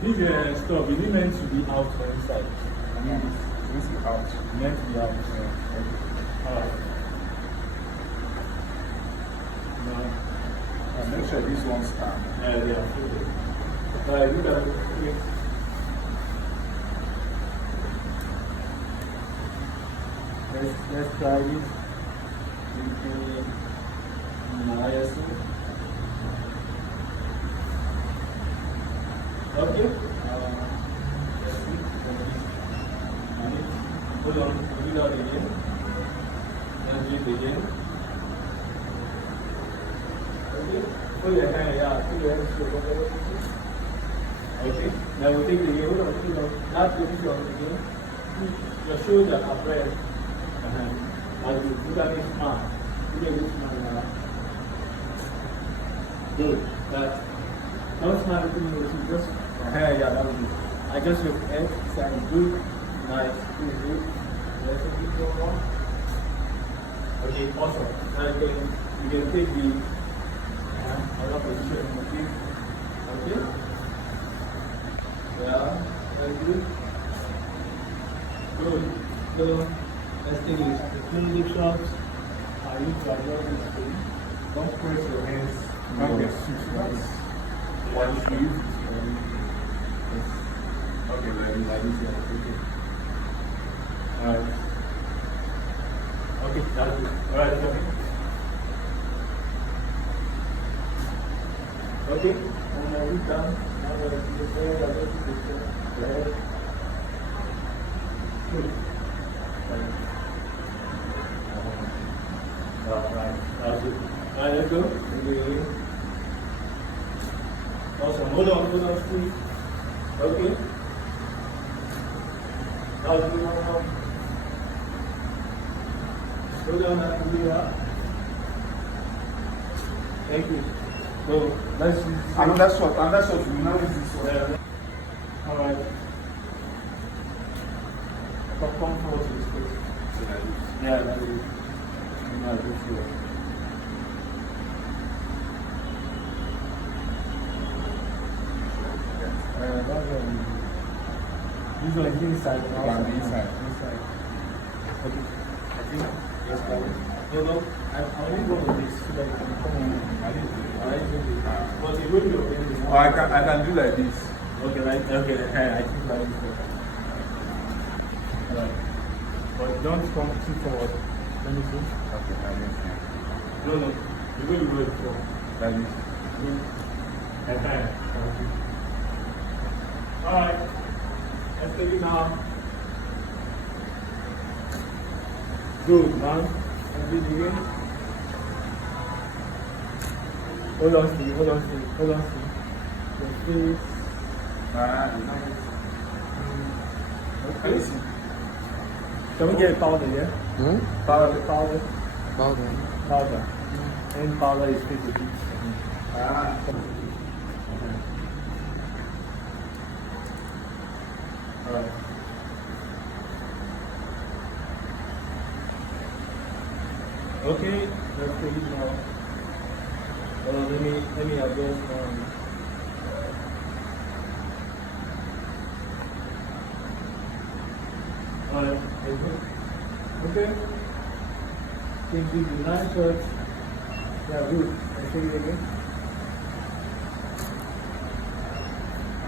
This stuff, is it meant to be out or inside? I mean, it's supposed to be out. Meant to be out. Alright. Make sure this one's calm. Yeah. Alright, look at it. Let's try it. ISO. Okay. Let's see. Hold on. Do that again. Let's do it again. Okay. Put your hand, yeah. Put your hand straight. Okay. Now we take the again. Hold on. That position again. Your shoulders are pressed. As you look at this man. Look at this man now. Good. That. Don't smile at me. Just. Yeah, that was good. I just your head. Sound good. Nice. Good. Let's keep going on. Okay. Awesome. Now you can take the other position. Okay. Okay. Yeah. That's good. Good. So let's take this. The closing shots. Are you to adjust this thing? Don't press your hands. Okay. One shoe. Okay, Like this, yeah. Okay. Alright. Okay, that's good. Alright, that's okay. Okay, and now we're done. Now we're going to the I just the head. Good. Alright, that's good. Alright, let's go. Again. Awesome. Hold on, please. Okay. Hold on, thank you. So let's use another shot. We now use this one. Alright. Come forward to this place. Yeah, that is. This one is inside. Inside. Okay. I think let's go. No. I only go with this so that you can come on. But it will be okay. Oh, I can do like this. Okay, right? Okay, I think like this. Alright. But don't come too forward. Let me see. Okay, I understand. No. The way you were before. Like this. Okay. Alright. Let's take it now. Good, man. And breathe again. Hold on, Steve. Your face. Okay. Can we get a powder, yeah? Powder. And powder is 50 each. Alright. Okay, let's take it now. Let me adjust Alright, okay. Can do the 9 shots. Yeah, good. Let's take it again.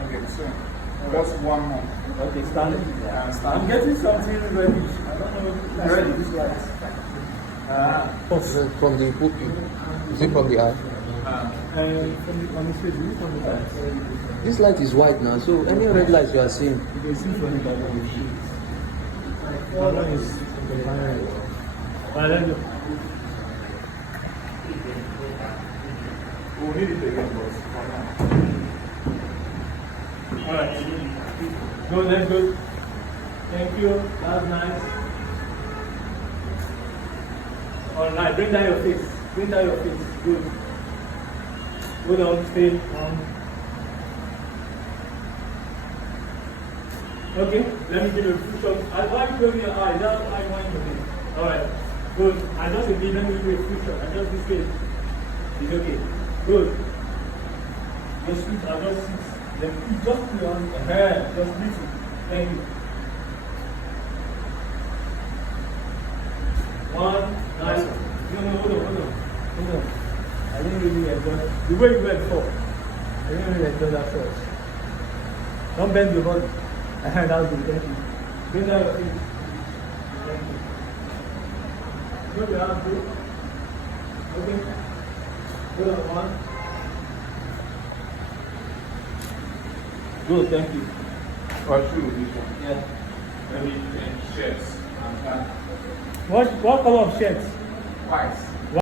Okay, so just one more. Okay, stand it. Yeah, I'm getting something ready. I don't know if Ready? this lights. From the book, is it from the eye? From the street, this from the back. This light is white now, so any red light you are seeing. You can see from the balloon. Balloon is behind. Alright, let's go. We'll need it again, boss. Alright. Go, let's go. Thank you. That's nice. Alright, bring down your face. Good. Hold on, stay on. Okay, let me give you a few shots. Why you close your eyes? That's why I want you to. Alright, good. Adjust a bit, let me give you a few shots. Adjust this face. It's okay. Good. Your feet, adjust 6. Just put your hand. Just reach it. Thank you. One, nice. No, hold on. I didn't really enjoy the way you went before. I didn't really enjoy that first. Don't bend your body. That was good. Thank you. Bend down your feet. Thank you. Put your arms through. Okay. Hold on. One. Good. Thank you. What shoe is this one? Yeah. Maybe shirts. What color of shirts? White.